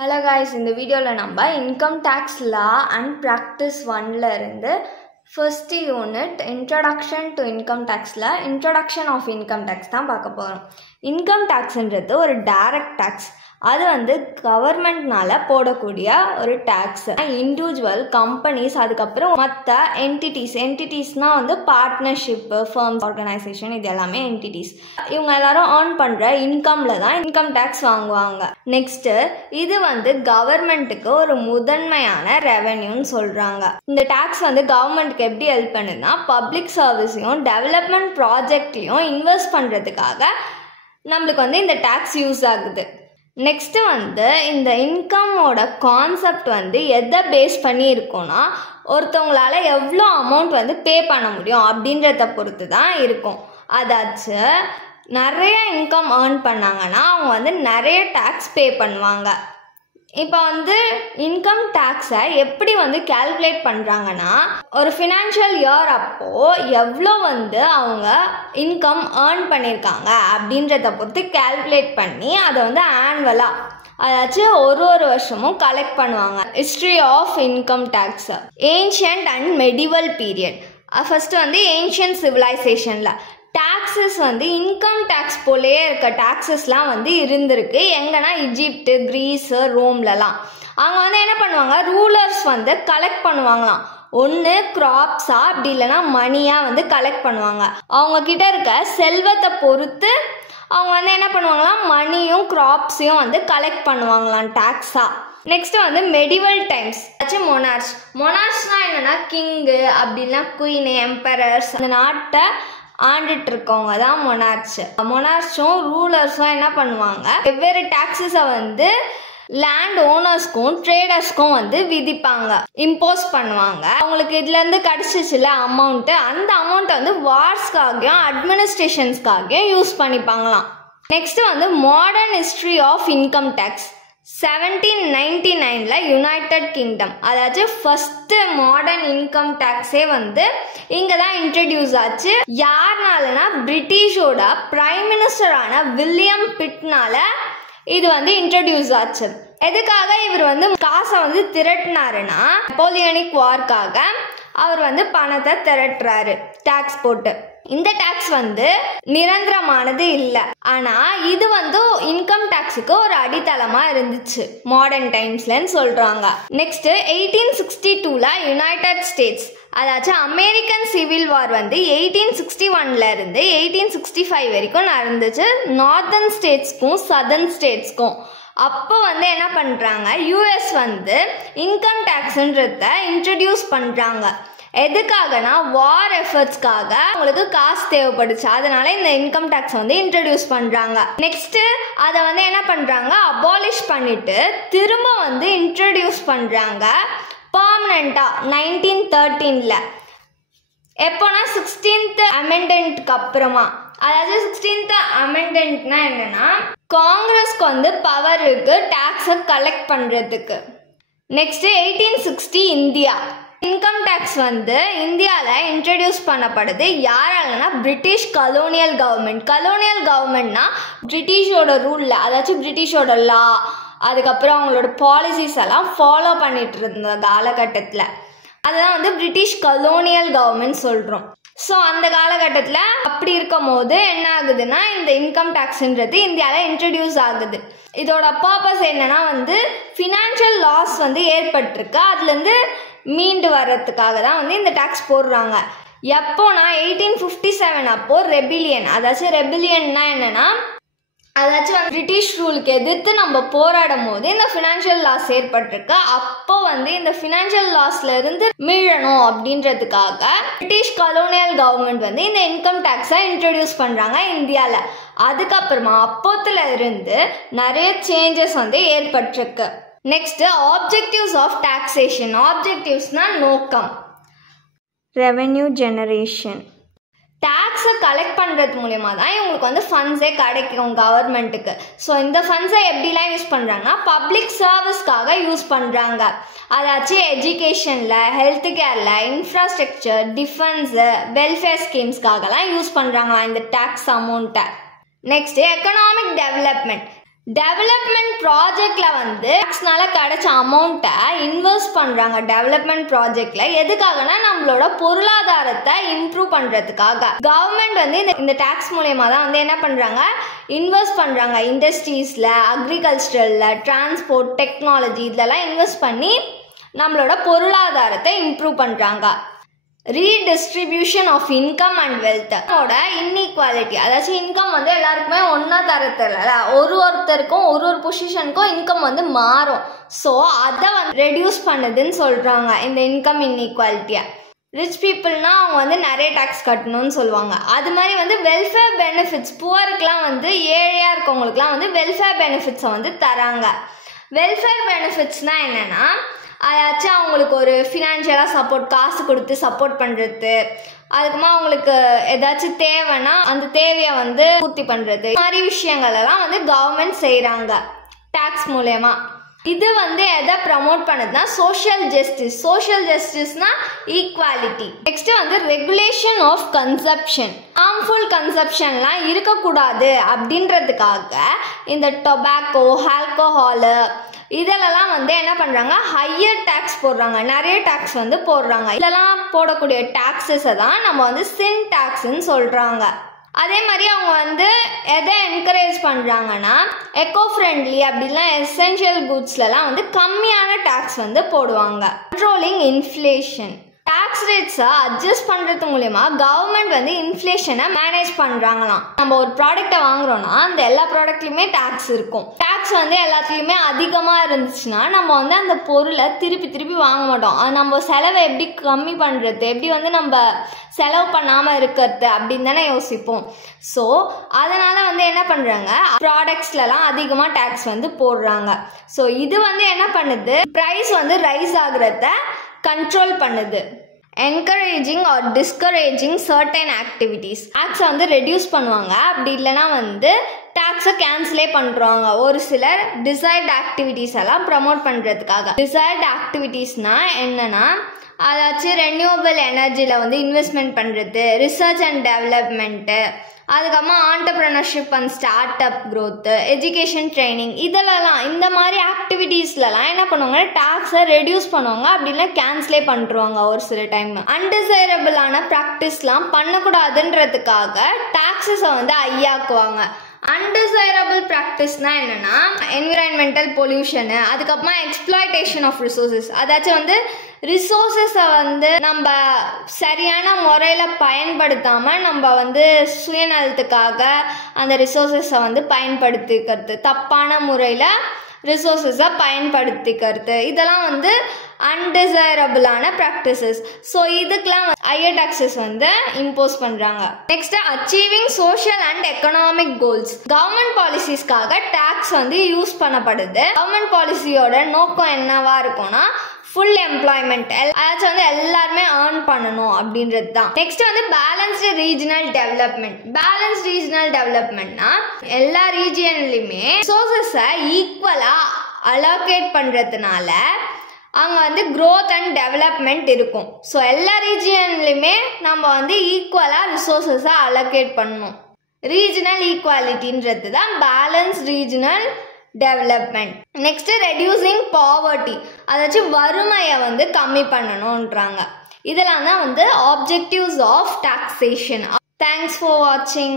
Hello guys, இந்த வீடியோல நம்ம income tax law and practice 1ல இருந்து first unit introduction to income டாக்ஸ்ல இன்ட்ரோடக்ஷன் ஆஃப் இன்கம் டாக்ஸ் தான் பார்க்க போகிறோம். இன்கம் டாக்ஸ்ன்றது ஒரு டைரக்ட் டாக்ஸ். அது கவர்மெண்ட்னால போடக்கூடிய ஒரு டாக்ஸ். இண்டிவிஜுவல் கம்பெனிஸ் அதுக்கப்புறம் மற்ற என்டிட்டிஸ்னால் பார்ட்னர்ஷிப்பு ஃபர்ம்ஸ் ஆர்கனைசேஷன் இது எல்லாமே என்டிட்டிஸ். இவங்க எல்லாரும் ஏர்ன் பண்ணுற இன்கமில் தான் இன்கம் டேக்ஸ் வாங்குவாங்க. நெக்ஸ்ட்டு இது கவர்மெண்ட்டுக்கு ஒரு முதன்மையான ரெவென்யூன்னு சொல்கிறாங்க. இந்த டேக்ஸ் கவர்மெண்ட்டுக்கு எப்படி ஹெல்ப் பண்ணுதுன்னா பப்ளிக் சர்வீஸையும் டெவலப்மெண்ட் ப்ராஜெக்ட்லையும் இன்வெஸ்ட் பண்ணுறதுக்காக நம்மளுக்கு இந்த டேக்ஸ் யூஸ் ஆகுது. நெக்ஸ்ட்டு இந்த இன்கமோட கான்செப்ட் எதை பேஸ் பண்ணி இருக்கும்னா ஒருத்தவங்களால எவ்வளோ அமௌண்ட் பே பண்ண முடியும் அப்படின்றத பொறுத்து தான் இருக்கும். அதாச்சும் நிறைய இன்கம் ஏர்ன் பண்ணாங்கன்னா அவங்க நிறைய டேக்ஸ் பே பண்ணுவாங்க. இப்போ இன்கம் டேக்ஸை எப்படி கால்குலேட் பண்ணுறாங்கன்னா ஒரு ஃபினான்ஷியல் இயர் அப்போது எவ்வளோ அவங்க இன்கம் ஏர்ன் பண்ணியிருக்காங்க அப்படின்றத பொறுத்து கால்குலேட் பண்ணி அதை ஆனுவலாக அதாச்சும் ஒரு வருஷமும் கலெக்ட் பண்ணுவாங்க. History of income tax ancient and medieval period. First ancient சிவிலைசேஷனில் டாக்ஸஸ் இன்கம் டேக்ஸ் போலேயே இருக்க டாக்ஸஸ்லாம் இருந்திருக்கு. எங்கன்னா இஜிப்டு, கிரீஸு, ரோம்லலாம் அங்கே என்ன பண்ணுவாங்க, ரூலர்ஸ் கலெக்ட் பண்ணுவாங்களாம். ஒன்று கிராப்ஸா அப்படி இல்லைன்னா மணியாக கலெக்ட் பண்ணுவாங்க. அவங்க கிட்ட இருக்க செல்வத்தை பொறுத்து அவங்க என்ன பண்ணுவாங்களாம், மணியும் கிராப்ஸையும் கலெக்ட் பண்ணுவாங்களாம் டாக்ஸாக. நெக்ஸ்ட்டு மெடிவல் டைம்ஸ் மொனார்ச்னால் என்னென்னா கிங்கு அப்படின்னா குயினு, எம்பரர்ஸ் அந்த நாட்டை ஆண்டுட்டு இருக்கவங்க தான் மொனார்ச்சும் ரூலர்ஸும் என்ன பண்ணுவாங்க, வெவ்வேறு டாக்ஸஸை லேண்ட் ஓனர்ஸ்க்கும் ட்ரேடர்ஸ்க்கும் விதிப்பாங்க, இம்போஸ் பண்ணுவாங்க. அவங்களுக்கு இதுலேருந்து கிடச்சிச்சுல அமௌண்ட்டு, அந்த அமௌண்ட்டை வார்ஸ்க்காகவும் அட்மினிஸ்ட்ரேஷன்ஸ்க்காகவும் யூஸ் பண்ணிப்பாங்களாம். Next modern history of income tax 1799 United Kingdom. அதாச்சும் ஃபர்ஸ்ட் மாடர்ன் இன்கம் டேக்ஸே இங்கே தான் இன்ட்ரடியூஸ் ஆச்சு. யாருனாலனா பிரிட்டிஷோட பிரைம் மினிஸ்டரான வில்லியம் பிட்னால இது இன்ட்ரடியூஸ் ஆச்சு. எதுக்காக இவர் காசை திரட்டினாருன்னா நெப்போலியனிக் வார்க்காக அவர் பணத்தை திரட்டுறாரு டாக்ஸ் போட்டு. இந்த டாக்ஸ் நிரந்தரமானது இல்லை, ஆனால் இது இன்கம் டாக்ஸுக்கு ஒரு அடித்தளமாக இருந்துச்சு மாடர்ன் டைம்ஸ்லன்னு சொல்கிறாங்க. நெக்ஸ்ட்டு 1862 யுனைடெட் ஸ்டேட்ஸ் அதாச்சும் அமெரிக்கன் சிவில் வார் 1861 இருந்து 1865 வரைக்கும் நடந்துச்சு. நார்தர்ன் ஸ்டேட்ஸ்க்கும் சதர்ன் ஸ்டேட்ஸ்க்கும். அப்போ என்ன பண்ணுறாங்க, யூஎஸ் இன்கம் டேக்ஸ்ன்றத இன்ட்ரடியூஸ் பண்ணுறாங்க. எதுக்காகனா வார் எஃபர்ட்ஸ்க்காக அவங்களுக்கு காசு தேவைப்படுச்சு, அதனால இந்த இன்கம் டேக்ஸ் இன்ட்ரடியூஸ் பண்ணுறாங்க. நெக்ஸ்ட்டு அதை என்ன பண்ணுறாங்க, அபாலிஷ் பண்ணிட்டு திரும்ப இன்ட்ரடியூஸ் பண்ணுறாங்க பர்மனெண்ட்டாக 1913. எப்போனா 16th அமெண்டமெண்ட்க்கு அப்புறமா. அதாவது 16th அமெண்டமெண்ட்னா என்னன்னா காங்கிரஸ்க்கு பவர் இருக்கு டாக்ஸை கலெக்ட் பண்ணுறதுக்கு. Next 1860 India. இன்கம் டேக்ஸ் இந்தியாவில் இன்ட்ரடியூஸ் பண்ணப்படுது. யாராலனா பிரிட்டிஷ் கலோனியல் கவர்மெண்ட். கலோனியல் கவர்மெண்ட்னா பிரிட்டிஷோட ரூலில் அதாச்சும் பிரிட்டிஷோட லா அதுக்கப்புறம் அவங்களோட பாலிசிஸ் எல்லாம் ஃபாலோ பண்ணிட்டு இருந்த காலகட்டத்தில் அதுதான் பிரிட்டிஷ் கலோனியல் கவர்மெண்ட் சொல்கிறோம். ஸோ அந்த காலகட்டத்தில் அப்படி இருக்கும் போது என்ன ஆகுதுன்னா இந்த இன்கம் டேக்ஸ்ன்றது இந்தியாவில் இன்ட்ரடியூஸ் ஆகுது. இதோட பர்பஸ் என்னன்னா ஃபினான்ஷியல் லாஸ் ஏற்பட்டிருக்கு, அதுலேருந்து மீண்டு வர்றதுக்காக தான் இந்த டேக்ஸ் போடுறாங்க. எப்போனா 1857 அப்போ ரெபிலியன். அதாச்சும் ரெபிலியன்னா என்னன்னா அதாச்சும் பிரிட்டிஷ் ரூலுக்கு எதிர்த்து நம்ம போராடும் போது இந்த ஃபினான்ஷியல் லாஸ் ஏற்பட்டிருக்கு. அப்போ இந்த ஃபினான்ஷியல் லாஸ்ல இருந்து மீளணும் அப்படின்றதுக்காக பிரிட்டிஷ் கலோனியல் கவர்மெண்ட் இந்த இன்கம் டேக்ஸை இன்ட்ரடியூஸ் பண்றாங்க இந்தியாவில். அதுக்கப்புறமா அப்போத்துல இருந்து நிறைய சேஞ்சஸ் ஏற்பட்டிருக்கு. Next objectives of taxation. ஆப்ஜெக்டிவ்ஸ்னா நோக்கம். Revenue generation. டாக்ஸை கலெக்ட் பண்ணுறது மூலயமா தான் இவங்களுக்கு ஃபண்ட்ஸே கிடைக்கும் கவர்மெண்ட்டுக்கு. ஸோ இந்த ஃபண்ட்ஸை எப்படிலாம் யூஸ் பண்ணுறாங்கன்னா பப்ளிக் சர்வீஸ்க்காக யூஸ் பண்ணுறாங்க. அதாச்சும் எஜுகேஷனில், ஹெல்த் கேரில், இன்ஃப்ராஸ்ட்ரக்சர், டிஃபென்ஸு, வெல்ஃபேர் ஸ்கீம்ஸ்க்காகலாம் யூஸ் பண்ணுறாங்களா இந்த டாக்ஸ் அமௌண்ட்டை. Next economic development. டெவலப்மெண்ட் ப்ராஜெக்ட்ல வந்து டாக்ஸ்னால கிடைச்ச அமௌண்ட்டை இன்வெஸ்ட் பண்றாங்க. டெவலப்மெண்ட் ப்ராஜெக்ட்ல எதுக்காகனா நம்மளோட பொருளாதாரத்தை இம்ப்ரூவ் பண்றதுக்காக. கவர்மெண்ட் வந்து இந்த டாக்ஸ் மூலமா தான் வந்து என்ன பண்றாங்க, இன்வெஸ்ட் பண்றாங்க. இண்டஸ்ட்ரீஸ்ல, அக்ரிகல்ச்சரல்ல, டிரான்ஸ்போர்ட், டெக்னாலஜி இதெல்லாம் இன்வெஸ்ட் பண்ணி நம்மளோட பொருளாதாரத்தை இம்ப்ரூவ் பண்றாங்க. Redistribution of income and wealth. Inequality, அதாச்சும் இன்கம் வந்து எல்லாருக்குமே ஒன்றா தரத்தில்ல, ஒருத்தருக்கும் ஒரு பொசிஷனுக்கும் இன்கம் வந்து மாறும். ஸோ அதை வந்து ரெடியூஸ் பண்ணுதுன்னு சொல்கிறாங்க இந்த இன்கம் இன்இக்வாலிட்டியை. ரிச் பீப்புள்னா அவங்க வந்து நிறைய டேக்ஸ் கட்டணும்னு சொல்லுவாங்க. அது மாதிரி வந்து வெல்ஃபேர் பெனிஃபிட்ஸ், புவருக்குலாம் வந்து ஏழையாக இருக்கவங்களுக்குலாம் வந்து வெல்ஃபேர் பெனிஃபிட்ஸை வந்து தராங்க. வெல்ஃபேர் பெனிஃபிட்ஸ்னால் என்னென்னா, அதாச்சும் அவங்களுக்கு ஒரு ஃபினான்ஷியலாக சப்போர்ட், காசு கொடுத்து சப்போர்ட் பண்ணுறது, அதுக்குமா அவங்களுக்கு ஏதாச்சும் தேவைன்னா அந்த தேவையை வந்து பூர்த்தி பண்ணுறது, இந்த மாதிரி விஷயங்கள் எல்லாம் வந்து கவர்மெண்ட் செய்கிறாங்க டேக்ஸ் மூலயமா. இது வந்து எதை ப்ரமோட் பண்ணுதுன்னா சோஷியல் ஜஸ்டிஸ். சோஷியல் ஜஸ்டிஸ்னா ஈக்குவாலிட்டி. நெக்ஸ்ட் வந்து ரெகுலேஷன் ஆஃப் கன்சப்ஷன். ஹார்ம்ஃபுல் கன்சப்ஷன்லாம் இருக்கக்கூடாது அப்படின்றதுக்காக இந்த டொபாக்கோ, ஆல்கோஹாலு இதெல்லாம் வந்து என்ன பண்ணுறாங்க, ஹையர் டேக்ஸ் போடுறாங்க. நிறைய டேக்ஸ் வந்து போடுறாங்க. இதெல்லாம் போடக்கூடிய டேக்ஸஸை தான் நம்ம வந்து சின் டேக்ஸ்ன்னு சொல்கிறாங்க. அதே மாதிரி அவங்க வந்து எதை என்கரேஜ் பண்ணுறாங்கன்னா எக்கோ ஃப்ரெண்ட்லி அப்படிலாம் எசென்ஷியல் குட்ஸ்லலாம் வந்து கம்மியான டேக்ஸ் வந்து போடுவாங்க. Controlling inflation. டேக்ஸ் ரேட்ஸை அட்ஜஸ்ட் பண்ணுறது மூலயமா கவர்மெண்ட் வந்து இன்ஃப்ளேஷனை மேனேஜ் பண்ணுறாங்களாம். நம்ம ஒரு ப்ராடக்டை வாங்குறோம்னா அந்த எல்லா ப்ராடக்ட்லையுமே டேக்ஸ் இருக்கும். டேக்ஸ் வந்து எல்லாத்துலேயுமே அதிகமாக இருந்துச்சுன்னா நம்ம வந்து அந்த பொருளை திருப்பி வாங்க மாட்டோம். அது நம்ம செலவை எப்படி கம்மி பண்ணுறது, எப்படி வந்து நம்ம செலவு பண்ணாமல் இருக்கிறது அப்படின்னு தானே யோசிப்போம். ஸோ அதனால் வந்து என்ன பண்ணுறாங்க, ப்ராடக்ட்ஸ்லலாம் அதிகமாக டேக்ஸ் வந்து போடுறாங்க. ஸோ இது வந்து என்ன பண்ணுது, ப்ரைஸ் வந்து ரைஸ் ஆகுறத கண்ட்ரோல் பண்ணுது. Encouraging or discouraging certain activities. டேக்ஸை வந்து ரெடியூஸ் பண்ணுவாங்க, அப்படி இல்லைனா வந்து டேக்ஸை கேன்சலே பண்ணுறாங்க. ஒரு சிலர் டிசைர்ட் ஆக்டிவிட்டீஸ் எல்லாம் ப்ரமோட் பண்ணுறதுக்காக. டிசைர்ட் ஆக்டிவிட்டீஸ்னால் என்னென்னா, அதாச்சும் ரெனியூவபிள் எனர்ஜியில் வந்து இன்வெஸ்ட்மெண்ட் பண்ணுறது, ரிசர்ச் அண்ட் டெவலப்மெண்ட்டு, அதுக்கப்புறமா entrepreneurship and start up growth, education training, இதெல்லாம் இந்த மாதிரி ஆக்டிவிட்டீஸ்லலாம் என்ன பண்ணுவாங்க, டேக்ஸை ரெடியூஸ் பண்ணுவாங்க, அப்படின்னா கேன்சலே பண்ணுறாங்க ஒரு சில டைம். அன்டிசைரபிளான ப்ராக்டிஸ்லாம் பண்ணக்கூடாதுன்றதுக்காக டேக்ஸஸை வந்து ஐயாக்குவாங்க. அன்டிசைரபிள் ப்ராக்டிஸ்னால் என்னென்னா என்விரான்மெண்டல் பொல்யூஷனு, அதுக்கப்புறமா எக்ஸ்ப்ளாய்டேஷன் ஆஃப் ரிசோர்ஸஸ். அதாச்சும் வந்து ரிசோர்ஸஸை வந்து நம்ம சரியான முறையில் பயன்படுத்தாமல் நம்ம வந்து சுயநலத்துக்காக அந்த ரிசோர்ஸஸை வந்து பயன்படுத்திக்கிறது, தப்பான முறையில் ரிசோர்ஸஸை பயன்படுத்திக்கிறது, இதெல்லாம் வந்து அன்டிசைரபிளான ப்ராக்டிசஸ். ஸோ இதுக்கெலாம் ஹையர் டாக்ஸஸ் வந்து இம்போஸ் பண்ணுறாங்க. Next achieving social and economic goals. Government பாலிசிஸ்க்காக டேக்ஸ் வந்து யூஸ் பண்ணப்படுது. கவர்மெண்ட் பாலிசியோட நோக்கம் என்னவா இருக்கும்னா ஃபுல் எம்ப்ளாய்மெண்ட், அதாச்சும் வந்து எல்லாருமே ஏர்ன் பண்ணணும் அப்படின்றது தான். நெக்ஸ்ட் வந்து balanced regional development. Balanced regional டெவலப்மெண்ட்னா எல்லா ரீஜியன்லையுமே ரிசோர்ஸஸை ஈக்குவலாக அலோகேட் பண்ணுறதுனால அங்கே வந்து க்ரோத் அண்ட் டெவலப்மெண்ட் இருக்கும். ஸோ எல்லா ரீஜியன்லையுமே நம்ம வந்து ஈக்குவலாக ரிசோர்ஸஸை அலோகேட் பண்ணணும். ரீஜனல் ஈக்குவாலிட்டின்றது தான் balance regional development. Next reducing poverty, அதாச்சும் வறுமையை வந்து கம்மி பண்ணணுன்றாங்க. இதெல்லாம் தான் வந்து objectives of taxation. Thanks for வாட்சிங்.